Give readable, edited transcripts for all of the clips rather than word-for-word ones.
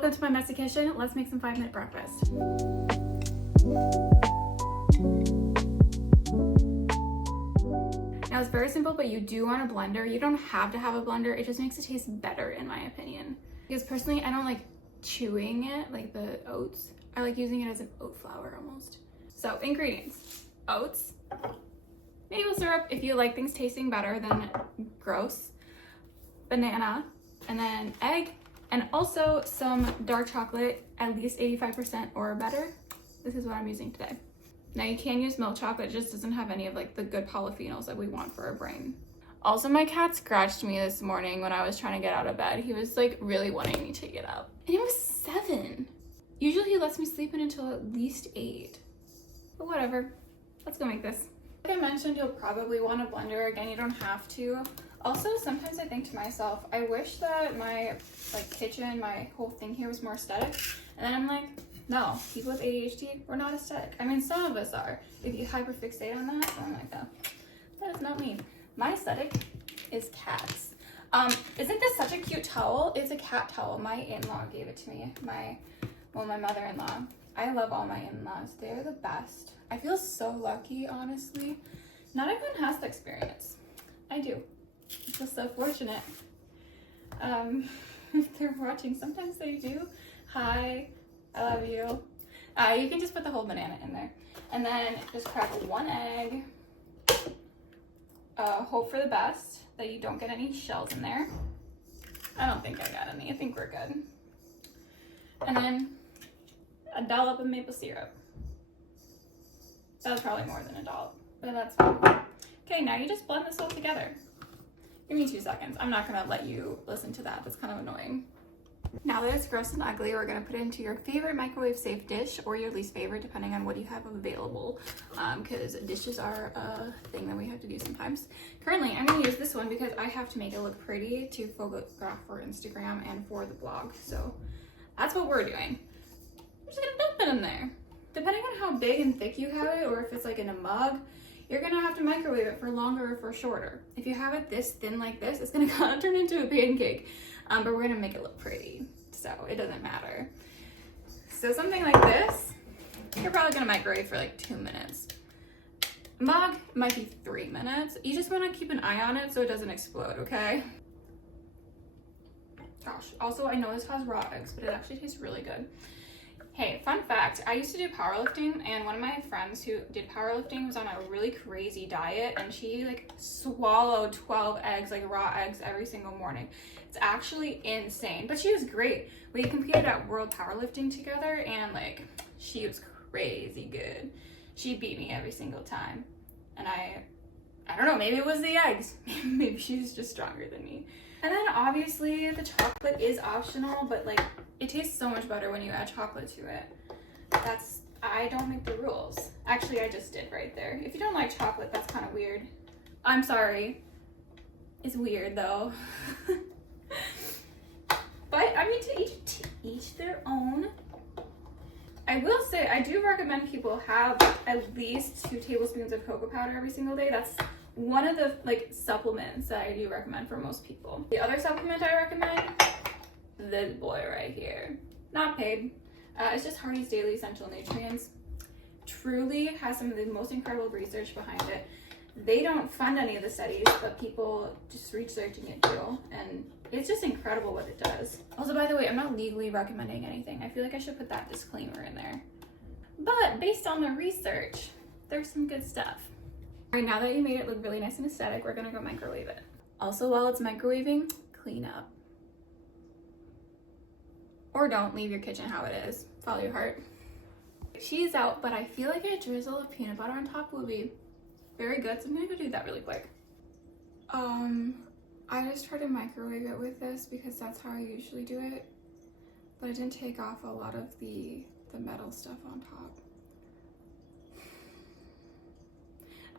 Welcome to my messy kitchen. Let's make some 5-minute breakfast. Now it's very simple, but you do want a blender. You don't have to have a blender. It just makes it taste better in my opinion. Because personally, I don't like chewing it, like the oats. I like using it as an oat flour almost. So ingredients: oats, maple syrup if you like things tasting better than gross, banana, and then egg, and also some dark chocolate, at least 85% or better. This is what I'm using today. Now you can use milk chocolate, it just doesn't have any of like the good polyphenols that we want for our brain. Also, my cat scratched me this morning when I was trying to get out of bed. He was like really wanting me to get up. And it was 7. Usually he lets me sleep in until at least 8. But whatever, let's go make this. Like I mentioned, you'll probably want a blender. Again, you don't have to. Also, sometimes I think to myself, I wish that my like kitchen, my whole thing here was more aesthetic. And then I'm like, no, people with ADHD, we're not aesthetic. I mean, some of us are. If you hyperfixate on that, I'm like, oh, that is not me. My aesthetic is cats. Isn't this such a cute towel? It's a cat towel. My in-law gave it to me. My mother-in-law. I love all my in-laws. They're the best. I feel so lucky, honestly. Not everyone has the experience. I do. I feel so fortunate. If they're watching, sometimes they do. Hi, I love you. You can just put the whole banana in there. And then just crack 1 egg. Hope for the best that you don't get any shells in there. I don't think I got any. I think we're good. And then a dollop of maple syrup. That was probably more than a dollop, but that's fine. Okay, now you just blend this all together. Give me 2 seconds. I'm not gonna let you listen to that. That's kind of annoying. Now that it's gross and ugly, we're gonna put it into your favorite microwave safe dish or your least favorite, depending on what you have available, because dishes are a thing that we have to do sometimes. Currently, I'm gonna use this one because I have to make it look pretty to photograph for Instagram and for the blog. So that's what we're doing. We're just gonna dump it in there. Depending on how big and thick you have it, or if it's like in a mug, you're gonna have to microwave it for longer or for shorter. If you have it this thin like this, it's gonna kind of turn into a pancake. But we're gonna make it look pretty, so it doesn't matter. So something like this, you're probably gonna microwave for like 2 minutes. A mug might be 3 minutes. You just wanna keep an eye on it so it doesn't explode, okay? Gosh, also I know this has raw eggs, but it actually tastes really good. Hey, fun fact, I used to do powerlifting, and one of my friends who did powerlifting was on a really crazy diet, and she like swallowed 12 eggs, like raw eggs, every single morning. It's actually insane, but she was great. We competed at World Powerlifting together, and like, she was crazy good. She beat me every single time, and I don't know, maybe it was the eggs. Maybe she was just stronger than me. And then obviously the chocolate is optional, but like, it tastes so much better when you add chocolate to it. I don't make the rules. Actually, I just did right there. If you don't like chocolate, that's kind of weird. I'm sorry. It's weird though. But I mean, to each their own. I will say, I do recommend people have at least 2 tablespoons of cocoa powder every single day. That's one of the like supplements that I do recommend for most people. The other supplement I recommend, this boy right here. Not paid. It's just Hardy's Daily Essential Nutrients. Truly has some of the most incredible research behind it. They don't fund any of the studies, but people just researching it do. And it's just incredible what it does. Also, by the way, I'm not legally recommending anything. I feel like I should put that disclaimer in there. But based on the research, there's some good stuff. All right, now that you made it look really nice and aesthetic, we're gonna go microwave it. Also, while it's microwaving, clean up. Or don't, leave your kitchen how it is. Follow your heart. She's out, but I feel like a drizzle of peanut butter on top would be very good, so I'm gonna go do that really quick. I just tried to microwave it with this because that's how I usually do it, but it didn't take off a lot of the metal stuff on top.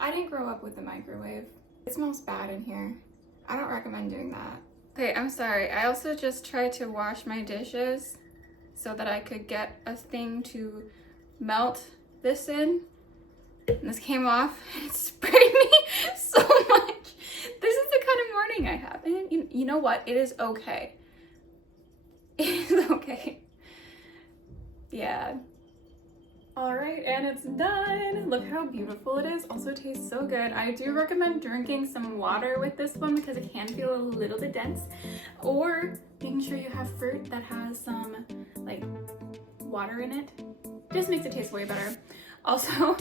I didn't grow up with the microwave. It smells bad in here. I don't recommend doing that. Okay, I'm sorry. I also just tried to wash my dishes so that I could get a thing to melt this in. And this came off and it sprayed me so much. This is the kind of morning I have. And you know what? It is okay. It is okay. Yeah. All right, and it's done. Look how beautiful it is. Also tastes so good. I do recommend drinking some water with this one because it can feel a little bit dense, or making sure you have fruit that has some like water in it. Just makes it taste way better. Also,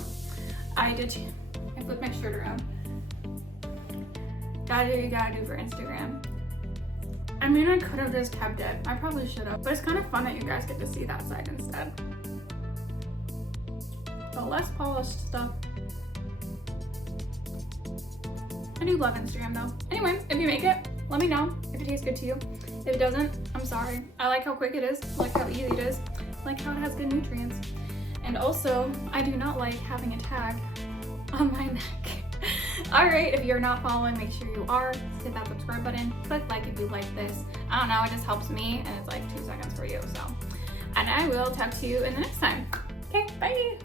I flipped my shirt around. Gotta do what you gotta do for Instagram. I mean, I could have just kept it. I probably should have, but it's kind of fun that you guys get to see that side instead. The less polished stuff. I do love Instagram though. Anyway, if you make it, let me know if it tastes good to you. If it doesn't, I'm sorry. I like how quick it is, I like how easy it is, I like how it has good nutrients. And also, I do not like having a tag on my neck. All right, if you're not following, make sure you are. Hit that subscribe button, click like if you like this. I don't know, it just helps me, and it's like 2 seconds for you, so. And I will talk to you in the next time. Okay, bye.